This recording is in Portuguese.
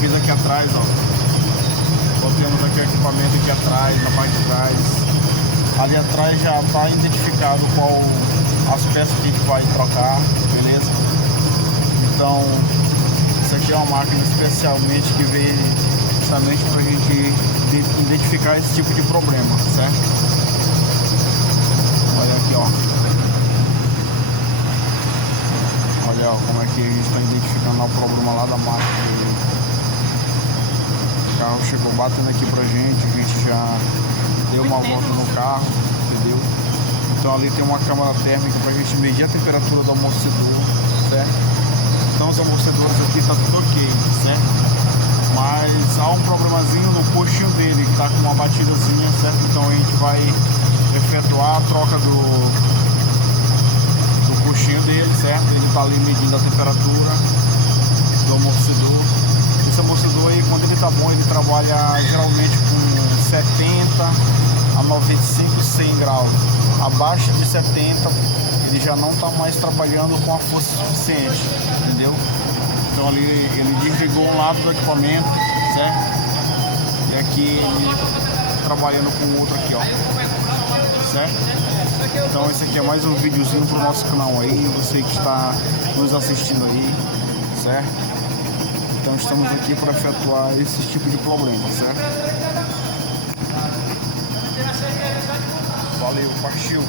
fiz aqui atrás, ó. Temos aqui o equipamento aqui atrás, na parte de trás. Ali atrás já está identificado qual as peças que a gente vai trocar, beleza? Então, isso aqui é uma máquina especialmente que veio justamente para a gente identificar esse tipo de problema, certo? Olha aqui, ó. Olha, ó, como é que a gente está identificando o problema lá da máquina. O carro chegou batendo aqui pra gente, a gente já deu uma volta no carro, entendeu? Então ali tem uma câmara térmica pra gente medir a temperatura do amortecedor, certo? Então os amortecedores aqui tá tudo ok, certo? Mas há um problemazinho no coxinho dele, que tá com uma batidazinha, certo? Então a gente vai efetuar a troca do coxinho dele, certo? Ele tá ali medindo a temperatura do amortecedor. Esse amortecedor aí, quando ele tá bom, ele trabalha geralmente com 70 a 95, 100 graus. Abaixo de 70, ele já não tá mais trabalhando com a força suficiente, entendeu? Então ele desligou um lado do equipamento, certo? E aqui ele trabalhando com o outro aqui, ó, certo? Então esse aqui é mais um videozinho pro nosso canal aí, você que está nos assistindo aí, certo? Então estamos aqui para efetuar esse tipo de problema, certo? Valeu, partiu!